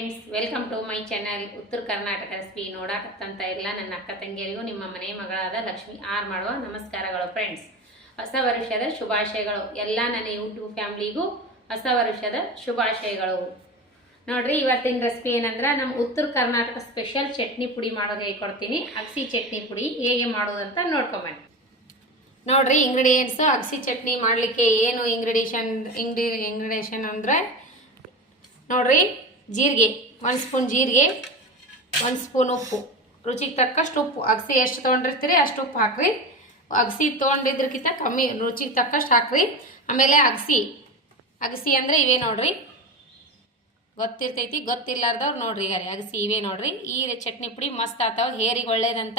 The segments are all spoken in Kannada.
Friends, welcome to my channel Uttara Karnataka recipe. ನೋಡಾಕತ್ತಂತ ಎಲ್ಲ ನನ್ನ ಅಕ್ಕ ತಂಗಿಯರಿಗೂ ನಿಮ್ಮ ಮನೆ ಮಗಳಾದ ಲಕ್ಷ್ಮಿ ಆರ್ ಮಾಡುವ ನಮಸ್ಕಾರಗಳು. ಫ್ರೆಂಡ್ಸ್, ಹೊಸ ವರ್ಷದ ಶುಭಾಶಯಗಳು. ಎಲ್ಲ ನನ್ನ ಯೂಟ್ಯೂಬ್ ಫ್ಯಾಮಿಲಿಗೂ ಹೊಸ ವರ್ಷದ ಶುಭಾಶಯಗಳು. ನೋಡ್ರಿ, ಇವತ್ತಿನ ರೆಸಿಪಿ ಏನಂದ್ರೆ ನಮ್ಮ ಉತ್ತರ ಕರ್ನಾಟಕ ಸ್ಪೆಷಲ್ ಚಟ್ನಿ ಪುಡಿ ಮಾಡೋದು ಹೇಳ್ಕೊಡ್ತೀನಿ. ಅಗಸಿ ಚಟ್ನಿ ಪುಡಿ ಹೇಗೆ ಮಾಡೋದಂತ ನೋಡ್ಕೊಂಬನ್ನಿ. ನೋಡ್ರಿ, ಇಂಗ್ರೀಡಿಯೆಂಟ್ಸ್ ಅಗಸಿ ಚಟ್ನಿ ಮಾಡಲಿಕ್ಕೆ ಏನು ಇಂಗ್ರೀಡಿಯೇಷನ್ ಅಂದರೆ ನೋಡ್ರಿ, ಜೀರಿಗೆ 1 ಸ್ಪೂನ್ ಜೀರಿಗೆ, 1 ಸ್ಪೂನ್ ಉಪ್ಪು, ರುಚಿಗೆ ತಕ್ಕಷ್ಟು ಉಪ್ಪು. ಅಗಸಿ ಎಷ್ಟು ತೊಗೊಂಡಿರ್ತೀರಿ ಅಷ್ಟು ಉಪ್ಪು ಹಾಕ್ರಿ. ಅಗಸಿ ತೊಗೊಂಡಿದ್ರಕ್ಕಿಂತ ಕಮ್ಮಿ ರುಚಿಗೆ ತಕ್ಕಷ್ಟು ಹಾಕ್ರಿ. ಆಮೇಲೆ ಅಗಸಿ ಅಂದರೆ ಇವೇ ನೋಡ್ರಿ, ಗೊತ್ತಿರ್ತೈತಿ, ಗೊತ್ತಿಲ್ಲಾರ್ದವ್ರು ನೋಡ್ರಿ. ಈಗ ಅಗಸಿ ಇವೇ ನೋಡ್ರಿ. ಈ ಚಟ್ನಿ ಪುಡಿ ಮಸ್ತ್ ಆತಾವ, ಹೇರಿಗೆ ಒಳ್ಳೇದಂತ,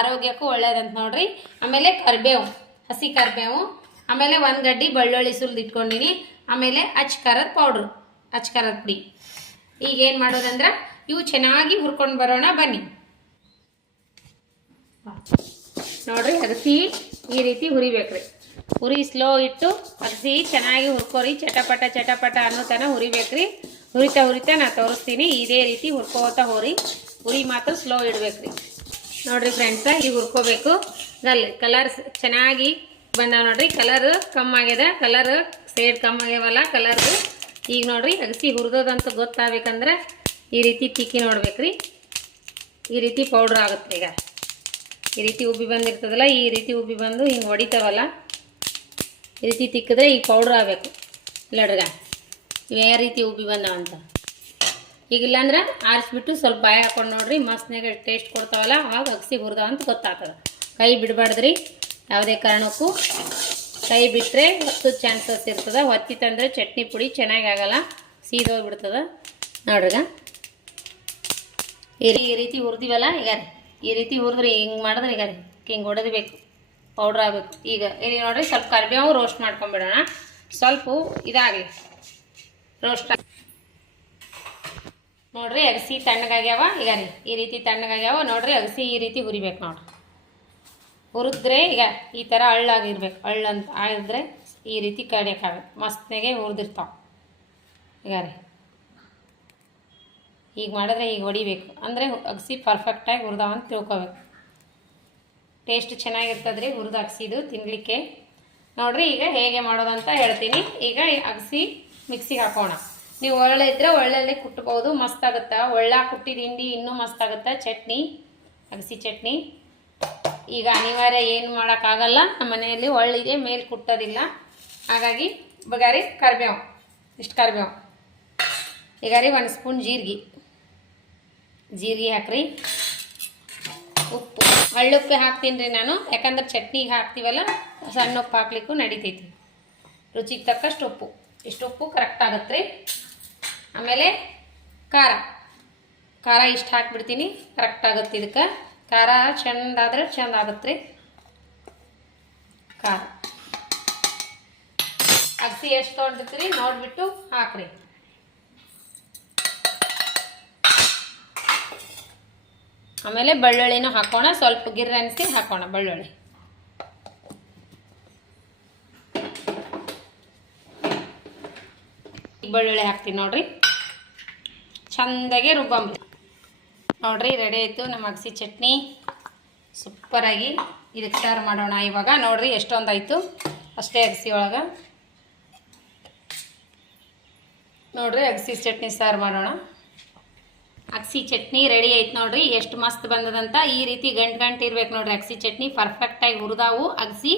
ಆರೋಗ್ಯಕ್ಕೂ ಒಳ್ಳೇದಂತ ನೋಡ್ರಿ. ಆಮೇಲೆ ಕರಿಬೇವು, ಹಸಿ ಕರಿಬೇವು, ಆಮೇಲೆ 1 ಗಡ್ಡಿ ಬೆಳ್ಳುಳ್ಳಿ ಸುಲಿದು ಇಟ್ಕೊಂಡಿನಿ. ಆಮೇಲೆ ಅಚ್ಕಾರದ ಪೌಡ್ರು, ಅಚ್ಕಾರದ ಪುಡಿ. ಈಗ ಏನು ಮಾಡೋದಂದ್ರೆ ಇವು ಚೆನ್ನಾಗಿ ಹುರ್ಕೊಂಡು ಬರೋಣ ಬನ್ನಿ. ನೋಡ್ರಿ, ಅಗಸಿ ಈ ರೀತಿ ಹುರಿಬೇಕ್ರಿ. ಹುರಿ ಸ್ಲೋ ಇಟ್ಟು ಅಗಸಿ ಚೆನ್ನಾಗಿ ಹುರ್ಕೋರಿ. ಚಟಪಟ ಅನ್ನೋ ತನಕ ಹುರಿಬೇಕ್ರಿ. ಹುರಿತಾ ನಾ ತೋರಿಸ್ತೀನಿ. ಇದೇ ರೀತಿ ಹುರ್ಕೋತಾ ಹುರಿ ಮಾತ್ರ ಸ್ಲೋ ಇಡ್ಬೇಕ್ರಿ. ನೋಡ್ರಿ ಫ್ರೆಂಡ್ಸ, ಈಗ ಹುರ್ಕೋಬೇಕು. ಕಲರ್ ಚೆನ್ನಾಗಿ ಬಂದ ನೋಡ್ರಿ. ಕಲರ್ ಕಮ್ಮಾಗ್ಯದ, ಕಲರ್ ಸೇಡ್ ಕಮ್ಮಾಗ್ಯಾವಲ್ಲ ಕಲರ್ದು. ಈಗ ನೋಡ್ರಿ, ಅಗಸಿ ಹುರಿದೋದಂತ ಗೊತ್ತಾಗಬೇಕಂದ್ರೆ ಈ ರೀತಿ ತಿಕ್ಕಿ ನೋಡ್ಬೇಕ್ರಿ. ಈ ರೀತಿ ಪೌಡ್ರ್ ಆಗುತ್ತೆ. ಈಗ ಈ ರೀತಿ ಉಬ್ಬಿ ಬಂದಿರ್ತದಲ್ಲ, ಈ ರೀತಿ ಉಬ್ಬಿ ಬಂದು ಹಿಂಗೆ ಹೊಡಿತಾವಲ್ಲ, ಈ ರೀತಿ ತಿಕ್ಕಿದ್ರೆ ಈಗ ಪೌಡ್ರ್ ಆಗಬೇಕು. ಇಲ್ಲಡ್ರಗ ಇವು ಯಾವ ರೀತಿ ಉಬ್ಬಿ ಬಂದವಂತ. ಈಗಿಲ್ಲ ಅಂದ್ರೆ ಆರಿಸ್ಬಿಟ್ಟು ಸ್ವಲ್ಪ ಬಾಯಿ ಹಾಕೊಂಡು ನೋಡ್ರಿ, ಮಸ್ತ್ನಾಗ ಟೇಸ್ಟ್ ಕೊಡ್ತಾವಲ್ಲ, ಆವಾಗ ಅಗಸಿ ಹುರಿದಾವ ಅಂತ ಗೊತ್ತಾಗ್ತದೆ. ಕೈ ಬಿಡಬಾರ್ದ್ರಿ ಯಾವುದೇ ಕಾರಣಕ್ಕೂ. ಕೈ ಬಿಟ್ಟರೆ ಹೊತ್ತು ಚಾನ್ಸಸ್ ಇರ್ತದೆ. ಹೊತ್ತಿತ್ತಂದ್ರೆ ಚಟ್ನಿ ಪುಡಿ ಚೆನ್ನಾಗಿ ಆಗಲ್ಲ, ಸೀದೋಗ್ಬಿಡ್ತದೆ. ನೋಡ್ರಿಗ ಈ ರೀತಿ ಹುರಿದಿವಲ್ಲ, ಈಗ ಈ ರೀತಿ ಹುರಿದ್ರಿ ಹಿಂಗೆ ಮಾಡಿದ್ರೆ ಈಗ ಹಿಂಗೆ ಹೊಡೆದಬೇಕು, ಪೌಡ್ರ್ ಆಗಬೇಕು. ಈಗ ನೋಡ್ರಿ, ಸ್ವಲ್ಪ ಕರಿಬೇವು ರೋಸ್ಟ್ ಮಾಡ್ಕೊಂಬಿಡೋಣ. ಸ್ವಲ್ಪ ಇದಾಗಲಿ ರೋಸ್ಟ್. ನೋಡ್ರಿ, ಅಗಸಿ ತಣ್ಣಗಾಗ್ಯಾವ. ಈಗ ಈ ರೀತಿ ತಣ್ಣಗಾಗ್ಯಾವ ನೋಡ್ರಿ. ಅಗಸಿ ಈ ರೀತಿ ಹುರಿಬೇಕು ನೋಡ್ರಿ. ಹುರಿದ್ರೆ ಈಗ ಈ ಥರ ಹಳ್ಳಾಗಿರ್ಬೇಕು. ಹಳ್ಳಂತ ಆಗಿದ್ರೆ ಈ ರೀತಿ ಕಡಿಯೋಕ್ಕಾಗತ್ತೆ. ಮಸ್ತ್ನಾಗೆ ಹುರಿದಿರ್ತಾವೆ. ಈಗ ಮಾಡಿದ್ರೆ ಈಗ ಹೊಡಿಬೇಕು ಅಂದರೆ ಅಗಸಿ ಪರ್ಫೆಕ್ಟಾಗಿ ಹುರಿದಾವ ಅಂತ ತಿಳ್ಕೊಬೇಕು. ಟೇಸ್ಟ್ ಚೆನ್ನಾಗಿರ್ತದ್ರಿ ಹುರಿದ ಅಗಸಿದು ತಿನ್ನಲಿಕ್ಕೆ. ನೋಡ್ರಿ, ಈಗ ಹೇಗೆ ಮಾಡೋದಂತ ಹೇಳ್ತೀನಿ. ಈಗ ಅಗಸಿ ಮಿಕ್ಸಿಗೆ ಹಾಕೋಣ. ನೀವು ಒಳ್ಳೆ ಇದ್ದರೆ ಒಳ್ಳೆಲ್ಲಿ ಕುಟ್ಬೋದು, ಮಸ್ತಾಗುತ್ತೆ. ಒಳ್ಳೆ ಕುಟ್ಟಿದ ಹಿಂಡಿ ಇನ್ನೂ ಮಸ್ತಾಗುತ್ತೆ ಚಟ್ನಿ, ಅಗಸಿ ಚಟ್ನಿ. ಈಗ ಅನಿವಾರ್ಯ ಏನು ಮಾಡೋಕ್ಕಾಗಲ್ಲ, ನಮ್ಮ ಮನೆಯಲ್ಲಿ ಒಳ್ಳಿಗೆ ಮೇಲೆ ಕುಟ್ಟೋದಿಲ್ಲ. ಹಾಗಾಗಿ ಬಗಾರಿ ಕರಿಬೇವು, ಇಷ್ಟು ಕರಿಬೇವು. ಈಗ 1 ಸ್ಪೂನ್ ಜೀರಿಗೆ ಹಾಕ್ರಿ. ಉಪ್ಪು, ಹಳ್ಳುಪ್ಪೆ ಹಾಕ್ತೀನಿ ರೀ ನಾನು, ಯಾಕಂದ್ರೆ ಚಟ್ನಿಗೆ ಹಾಕ್ತೀವಲ್ಲ, ಸಣ್ಣ ಉಪ್ಪು ಹಾಕ್ಲಿಕ್ಕೂ ನಡಿತೈತಿ. ರುಚಿಗೆ ತಕ್ಕಷ್ಟು ಉಪ್ಪು, ಇಷ್ಟು ಉಪ್ಪು ಕರೆಕ್ಟ್ ಆಗುತ್ತೆ ರೀ. ಆಮೇಲೆ ಖಾರ ಇಷ್ಟು ಹಾಕ್ಬಿಡ್ತೀನಿ, ಕರೆಕ್ಟ್ ಆಗುತ್ತೆ. ಇದಕ್ಕೆ ಖಾರ ಚೆಂದಾದ್ರೆ ಚೆಂದ ಆಗುತ್ತೆ ರೀ. ಖಾರ ಅಗಸಿ ಎಷ್ಟು ತೊಗೊಂಡಿರ್ತೀರಿ ನೋಡಿಬಿಟ್ಟು ಹಾಕ್ರಿ. ಆಮೇಲೆ ಬೆಳ್ಳುಳ್ಳಿನೂ ಹಾಕೋಣ, ಸ್ವಲ್ಪ ಗಿರ್ರ ಅನಿಸಿ ಹಾಕೋಣ ಬೆಳ್ಳುಳ್ಳಿ. ಬೆಳ್ಳುಳ್ಳಿ ಹಾಕ್ತೀನಿ ನೋಡ್ರಿ. ಚೆಂದಾಗೆ ರುಬ್ಬಂಬಿ. ನೋಡ್ರಿ, ರೆಡಿ ಆಯಿತು ನಮ್ಮ ಅಗಸಿ ಚಟ್ನಿ. ಸೂಪರಾಗಿ ಇದಕ್ಕೆ ಸರ್ವ್ ಮಾಡೋಣ. ಇವಾಗ ನೋಡ್ರಿ ಎಷ್ಟೊಂದಾಯಿತು ಅಷ್ಟೇ ಅಗಸಿ ಒಳಗೆ. ನೋಡ್ರಿ, ಅಗಸಿ ಚಟ್ನಿ ಸರ್ವ್ ಮಾಡೋಣ. ಅಗಸಿ ಚಟ್ನಿ ರೆಡಿ ಆಯ್ತು ನೋಡ್ರಿ, ಎಷ್ಟು ಮಸ್ತ್ ಬಂದದಂತ. ಈ ರೀತಿ ಗಂಟು ಇರ್ಬೇಕು ನೋಡ್ರಿ ಅಗಸಿ ಚಟ್ನಿ. ಪರ್ಫೆಕ್ಟಾಗಿ ಹುರಿದಾವು ಅಗಸಿ.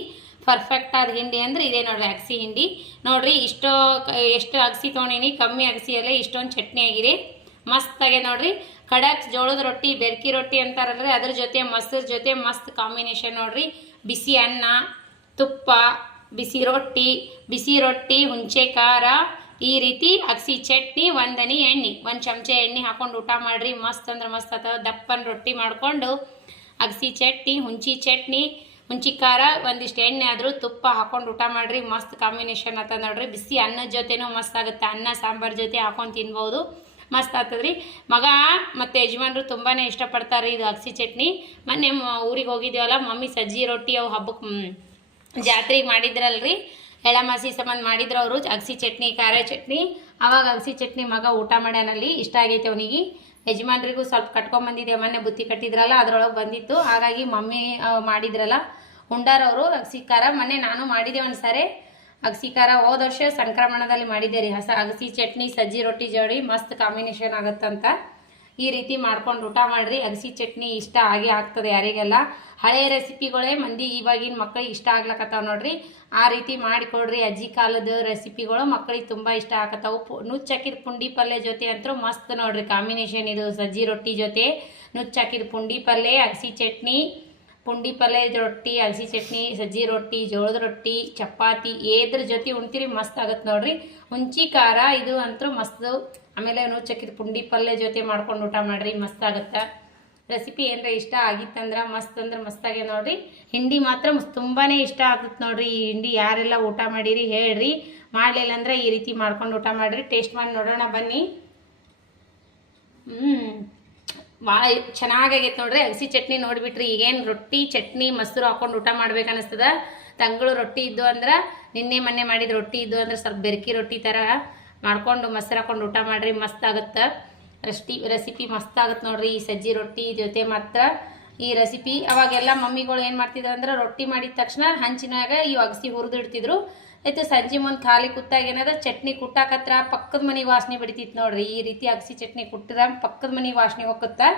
ಪರ್ಫೆಕ್ಟ್ ಆದ ಹಿಂಡಿ ಅಂದರೆ ಇದೇ ನೋಡ್ರಿ ಅಗಸಿ ಹಿಂಡಿ. ನೋಡ್ರಿ, ಎಷ್ಟು ಅಗಸಿ ತೊಗೊಂಡಿನಿ, ಕಮ್ಮಿ ಅಗಸಿಯಲ್ಲೇ ಇಷ್ಟೊಂದು ಚಟ್ನಿ ಆಗಿದೆ. ಮಸ್ತಾಗೆ ನೋಡ್ರಿ. ಖಡಕ್ ಜೋಳದ ರೊಟ್ಟಿ, ಬೆರ್ಕಿ ರೊಟ್ಟಿ ಅಂತಾರಲ್ರಿ, ಅದ್ರ ಜೊತೆ ಮೊಸರು ಜೊತೆ ಮಸ್ತ್ ಕಾಂಬಿನೇಷನ್ ನೋಡ್ರಿ. ಬಿಸಿ ಅನ್ನ, ತುಪ್ಪ, ಬಿಸಿ ರೊಟ್ಟಿ, ಹುಂಚೆ ಖಾರ, ಈ ರೀತಿ ಅಗಸಿ ಚಟ್ನಿ, 1 ದನಿ ಎಣ್ಣೆ, 1 ಚಮಚ ಎಣ್ಣೆ ಹಾಕೊಂಡು ಊಟ ಮಾಡ್ರಿ. ಮಸ್ತ್ ಅಂದ್ರೆ ಮಸ್ತ್ ಆತದ. ದಪ್ಪನ ರೊಟ್ಟಿ ಮಾಡಿಕೊಂಡು ಅಗಸಿ ಚಟ್ನಿ, ಹುಂಚಿ ಖಾರ, ಒಂದಿಷ್ಟು ಎಣ್ಣೆ ಆದರೂ ತುಪ್ಪ ಹಾಕೊಂಡು ಊಟ ಮಾಡ್ರಿ. ಮಸ್ತ್ ಕಾಂಬಿನೇಷನ್ ಆತದ ನೋಡ್ರಿ. ಬಿಸಿ ಅನ್ನದ ಜೊತೆನೂ ಮಸ್ತ್ ಆಗುತ್ತೆ. ಅನ್ನ ಸಾಂಬಾರು ಜೊತೆ ಹಾಕೊಂಡು ತಿನ್ಬೋದು, ಮಸ್ತ್ ಆಗ್ತದ್ರಿ. ಮಗ ಮತ್ತು ಯಜಮಾನ್ರು ತುಂಬಾ ಇಷ್ಟಪಡ್ತಾರೆ ಇದು ಅಗಸಿ ಚಟ್ನಿ. ಮೊನ್ನೆ ಊರಿಗೆ ಹೋಗಿದ್ದೀವಲ್ಲ, ಮಮ್ಮಿ ಸಜ್ಜಿ ರೊಟ್ಟಿ ಅವು ಹಬ್ಬಕ್ಕೆ ಜಾತ್ರೆಗೆ ಮಾಡಿದ್ರಲ್ರಿ, ಎಳಮಾಸಿ ಸಂಬಂಧ ಮಾಡಿದ್ರು ಅವರು ಅಗಸಿ ಚಟ್ನಿ ಖಾರ ಚಟ್ನಿ. ಅವಾಗ ಅಗಸಿ ಚಟ್ನಿ ಮಗ ಊಟ ಮಾಡ್ಯಾನಲ್ಲಿ, ಇಷ್ಟ ಆಗೈತೆ ಅವನಿಗೆ. ಯಜಮಾನ್ರಿಗೂ ಸ್ವಲ್ಪ ಕಟ್ಕೊಂಬಂದಿದ್ದೆ, ಮೊನ್ನೆ ಬುತ್ತಿ ಕಟ್ಟಿದ್ರಲ್ಲ ಅದ್ರೊಳಗೆ ಬಂದಿತ್ತು, ಹಾಗಾಗಿ ಮಮ್ಮಿ ಮಾಡಿದ್ರಲ್ಲ ಉಂಡಾರವರು ಅಗಸಿ ಖಾರ. ಮೊನ್ನೆ ನಾನು ಮಾಡಿದ್ದೆ ಒಂದ್ಸಾರಿ ಅಗಸಿ ಖಾರ, ಹೋದ ವರ್ಷ ಸಂಕ್ರಮಣದಲ್ಲಿ ಮಾಡಿದ್ದೆ ರೀ. ಅಗಸಿ ಚಟ್ನಿ ಸಜ್ಜಿ ರೊಟ್ಟಿ ಜೋಡಿ ಮಸ್ತ್ ಕಾಂಬಿನೇಷನ್ ಆಗುತ್ತಂತ. ಈ ರೀತಿ ಮಾಡ್ಕೊಂಡು ಊಟ ಮಾಡ್ರಿ. ಅಗಸಿ ಚಟ್ನಿ ಇಷ್ಟ ಆಗೇ ಆಗ್ತದೆ ಯಾರಿಗೆಲ್ಲ. ಹಳೆ ರೆಸಿಪಿಗಳೇ ಮಂದಿ ಇವಾಗಿನ ಮಕ್ಕಳಿಗೆ ಇಷ್ಟ ಆಗ್ಲಕತ್ತಾವ ನೋಡ್ರಿ. ಆ ರೀತಿ ಮಾಡಿಕೊಡ್ರಿ. ಅಜ್ಜಿ ಕಾಲದ ರೆಸಿಪಿಗಳು ಮಕ್ಕಳಿಗೆ ತುಂಬ ಇಷ್ಟ ಆಗತ್ತಾವು. ನುಚ್ಚಾಕಿದ ಪುಂಡಿ ಪಲ್ಯ ಜೊತೆ ಅಂತೂ ಮಸ್ತ್ ನೋಡ್ರಿ ಕಾಂಬಿನೇಷನ್ ಇದು. ಸಜ್ಜಿ ರೊಟ್ಟಿ ಜೊತೆ ನುಚ್ಚಾಕಿದ ಪುಂಡಿ ಪಲ್ಯ, ಅಗಸಿ ಚಟ್ನಿ, ಪುಂಡಿ ಪಲ್ಯ ರೊಟ್ಟಿ, ಅಗಸಿ ಚಟ್ನಿ, ಸಜ್ಜಿ ರೊಟ್ಟಿ, ಜೋಳದ ರೊಟ್ಟಿ, ಚಪಾತಿ ಏದ್ರ ಜೊತೆ ಉಣ್ತೀರಿ ಮಸ್ತ್ ಆಗತ್ತೆ ನೋಡ್ರಿ. ಹುಂಚಿ ಖಾರ ಇದು ಅಂತೂ ಮಸ್ತ್. ಆಮೇಲೆ ನುಚ್ಚಕ್ಕಿದ ಪುಂಡಿ ಪಲ್ಯ ಜೊತೆ ಮಾಡ್ಕೊಂಡು ಊಟ ಮಾಡ್ರಿ, ಮಸ್ತ್ ಆಗುತ್ತೆ. ರೆಸಿಪಿ ಏನಾರ ಇಷ್ಟ ಆಗಿತ್ತಂದ್ರೆ ಮಸ್ತ್ ಅಂದ್ರೆ ಮಸ್ತಾಗೆ ನೋಡ್ರಿ. ಹಿಂಡಿ ಮಾತ್ರ ತುಂಬಾ ಇಷ್ಟ ಆಗುತ್ತೆ ನೋಡ್ರಿ. ಈ ಹಿಂಡಿ ಯಾರೆಲ್ಲ ಊಟ ಮಾಡಿರಿ ಹೇಳ್ರಿ. ಮಾಡಲಿಲ್ಲ ಅಂದ್ರೆ ಈ ರೀತಿ ಮಾಡ್ಕೊಂಡು ಊಟ ಮಾಡ್ರಿ. ಟೇಸ್ಟ್ ಮಾಡಿ ನೋಡೋಣ ಬನ್ನಿ. ಭಾಳ ಚೆನ್ನಾಗೈತೆ ನೋಡ್ರಿ. ಅಗಸಿ ಚಟ್ನಿ ನೋಡಿಬಿಟ್ರಿ. ಈಗೇನು ರೊಟ್ಟಿ ಚಟ್ನಿ ಮೊಸರು ಹಾಕೊಂಡು ಊಟ ಮಾಡ್ಬೇಕು ಅನ್ನಿಸ್ತದ. ತಂಗಳು ರೊಟ್ಟಿ ಇದ್ದು ಅಂದ್ರೆ, ನಿನ್ನೆ ಮೊನ್ನೆ ಮಾಡಿದ ರೊಟ್ಟಿ ಇದ್ದು ಅಂದ್ರೆ ಸ್ವಲ್ಪ ಬೆರ್ಕಿ ರೊಟ್ಟಿ ಥರ ಮಾಡ್ಕೊಂಡು ಮೊಸರು ಹಾಕೊಂಡು ಊಟ ಮಾಡ್ರಿ, ಮಸ್ತ್ ಆಗುತ್ತೆ. ರೆಸಿಪಿ ಮಸ್ತ್ ಆಗುತ್ತೆ ನೋಡ್ರಿ. ಈ ಸಜ್ಜಿ ರೊಟ್ಟಿ ಜೊತೆ ಮಾತ್ರ ಈ ರೆಸಿಪಿ. ಅವಾಗೆಲ್ಲ ಮಮ್ಮಿಗಳು ಏನು ಮಾಡ್ತಿದ್ರು ಅಂದ್ರೆ ರೊಟ್ಟಿ ಮಾಡಿದ ತಕ್ಷಣ ಹಂಚಿನಾಗ ಈ ಅಗಸಿ ಹುರಿದು ಇಡ್ತಿದ್ರು. ಆಯ್ತು ಸಂಜೆ ಮುಂದೆ ಖಾಲಿ ಕುತ್ತಾಗ ಏನದ ಚಟ್ನಿ ಕುಟ್ಟಾಕತ್ರ ಪಕ್ಕದ ಮನೆಗೆ ವಾಸನೆ ಬಿಡ್ತಿತ್ತು ನೋಡ್ರಿ. ಈ ರೀತಿ ಅಗಸಿ ಚಟ್ನಿ ಕುಟ್ಟಿದ ಪಕ್ಕದ ಮನೆಗೆ ವಾಸನೆ ಹೋಗುತ್ತಾ.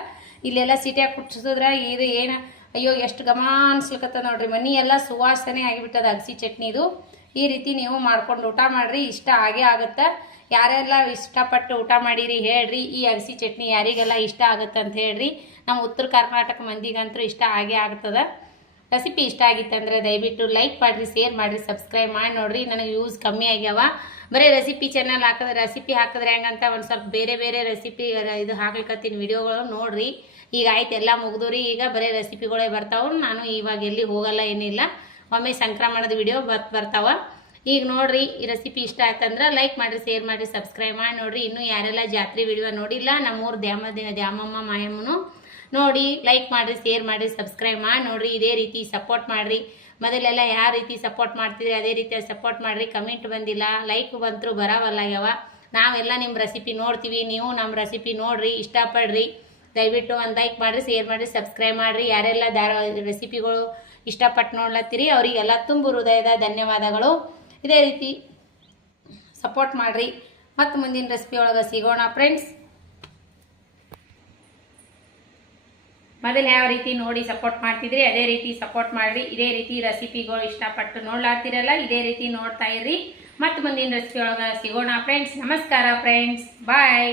ಇಲ್ಲೆಲ್ಲ ಸಿಟಿಯಾಗಿ ಕುಟ್ಟಿಸಿದ್ರೆ ಇದು ಏನು ಅಯ್ಯೋ ಎಷ್ಟು ಘಮ ಅನ್ಸ್ಲಿಕ್ಕತ್ತ ನೋಡ್ರಿ. ಮನೆ ಎಲ್ಲ ಸುವಾಸನೆ ಆಗಿಬಿಟ್ಟದ ಅಗಸಿ ಚಟ್ನಿದು. ಈ ರೀತಿ ನೀವು ಮಾಡ್ಕೊಂಡು ಊಟ ಮಾಡ್ರಿ, ಇಷ್ಟ ಆಗೇ ಆಗುತ್ತೆ. ಯಾರೆಲ್ಲ ಇಷ್ಟಪಟ್ಟು ಊಟ ಮಾಡಿರಿ ಹೇಳ್ರಿ. ಈ ಅಗಸಿ ಚಟ್ನಿ ಯಾರಿಗೆಲ್ಲ ಇಷ್ಟ ಆಗುತ್ತೆ ಅಂತ ಹೇಳ್ರಿ. ನಮ್ಮ ಉತ್ತರ ಕರ್ನಾಟಕ ಮಂದಿಗಂತೂ ಇಷ್ಟ ಆಗೇ ಆಗ್ತದೆ. ರೆಸಿಪಿ ಇಷ್ಟ ಆಗಿತ್ತಂದ್ರೆ ದಯವಿಟ್ಟು ಲೈಕ್ ಮಾಡಿರಿ, ಶೇರ್ ಮಾಡಿರಿ, ಸಬ್ಸ್ಕ್ರೈಬ್ ಮಾಡಿ ನೋಡ್ರಿ. ನನಗೆ ಯೂಸ್ ಕಮ್ಮಿ ಆಗ್ಯಾವ. ಬರೀ ರೆಸಿಪಿ ಚಾನಲ್ ರೆಸಿಪಿ ಹಾಕಿದ್ರೆ ಹೆಂಗಂತ ಒಂದು ಸ್ವಲ್ಪ ಬೇರೆ ಬೇರೆ ರೆಸಿಪಿ ಇದು ಹಾಕ್ಲಿಕ್ಕತ್ತೀನಿ ವಿಡಿಯೋಗಳು ನೋಡ್ರಿ. ಈಗ ಆಯ್ತು ಎಲ್ಲ ಮುಗಿದೋರಿ. ಈಗ ಬರೀ ರೆಸಿಪಿಗಳೇ ಬರ್ತಾವೆ. ನಾನು ಇವಾಗ ಎಲ್ಲಿ ಹೋಗಲ್ಲ, ಏನಿಲ್ಲ. ಒಮ್ಮೆ ಸಂಕ್ರಮಣದ ವಿಡಿಯೋ ಬರ್ತಾವ. ಈಗ ನೋಡ್ರಿ, ಈ ರೆಸಿಪಿ ಇಷ್ಟ ಆಯ್ತಂದ್ರೆ ಲೈಕ್ ಮಾಡಿರಿ, ಶೇರ್ ಮಾಡಿರಿ, ಸಬ್ಸ್ಕ್ರೈಬ್ ಮಾಡಿ ನೋಡ್ರಿ. ಇನ್ನೂ ಯಾರೆಲ್ಲ ಜಾತ್ರೆ ವಿಡಿಯೋ ನೋಡಿಲ್ಲ, ನಮ್ಮೂರು ದ್ಯಾಮಮ್ಮ ಮಾಯಮ್ಮನು ನೋಡಿ, ಲೈಕ್ ಮಾಡಿರಿ, ಶೇರ್ ಮಾಡಿರಿ, ಸಬ್ಸ್ಕ್ರೈಬ್ ಮಾಡಿ ನೋಡ್ರಿ. ಇದೇ ರೀತಿ ಸಪೋರ್ಟ್ ಮಾಡಿರಿ. ಮೊದಲೆಲ್ಲ ಯಾವ ರೀತಿ ಸಪೋರ್ಟ್ ಮಾಡ್ತಿದ್ರಿ ಅದೇ ರೀತಿ ಸಪೋರ್ಟ್ ಮಾಡಿರಿ. ಕಮೆಂಟ್ ಬಂದಿಲ್ಲ, ಲೈಕ್ ಬಂತರೂ ಬರವಲ್ಲ ಯಾವ. ನಾವೆಲ್ಲ ನಿಮ್ಮ ರೆಸಿಪಿ ನೋಡ್ತೀವಿ, ನೀವು ನಮ್ಮ ರೆಸಿಪಿ ನೋಡ್ರಿ, ಇಷ್ಟಪಡ್ರಿ. ದಯವಿಟ್ಟು ಒಂದು ಲೈಕ್ ಮಾಡಿರಿ, ಶೇರ್ ಮಾಡಿರಿ, ಸಬ್ಸ್ಕ್ರೈಬ್ ಮಾಡಿರಿ. ಯಾರೆಲ್ಲ ರೆಸಿಪಿಗಳು ಇಷ್ಟಪಟ್ಟು ನೋಡ್ಲತ್ತೀರಿ ಅವರಿಗೆಲ್ಲ ತುಂಬ ಹೃದಯದ ಧನ್ಯವಾದಗಳು. ಇದೇ ರೀತಿ ಸಪೋರ್ಟ್ ಮಾಡಿರಿ. ಮತ್ತು ಮುಂದಿನ ರೆಸಿಪಿ ಒಳಗೆ ಸಿಗೋಣ ಫ್ರೆಂಡ್ಸ್. ಮೊದಲು ಯಾವ ರೀತಿ ನೋಡಿ ಸಪೋರ್ಟ್ ಮಾಡ್ತಿದ್ರಿ ಅದೇ ರೀತಿ ಸಪೋರ್ಟ್ ಮಾಡಿರಿ. ಇದೇ ರೀತಿ ರೆಸಿಪಿಗಳು ಇಷ್ಟಪಟ್ಟು ನೋಡ್ಲಾಗ್ತಿರಲ್ಲ, ಇದೇ ರೀತಿ ನೋಡ್ತಾ ಇರ್ರಿ. ಮತ್ತು ಮುಂದಿನ ರೆಸಿಪಿ ಒಳಗೆ ಸಿಗೋಣ ಫ್ರೆಂಡ್ಸ್. ನಮಸ್ಕಾರ ಫ್ರೆಂಡ್ಸ್, ಬಾಯ್.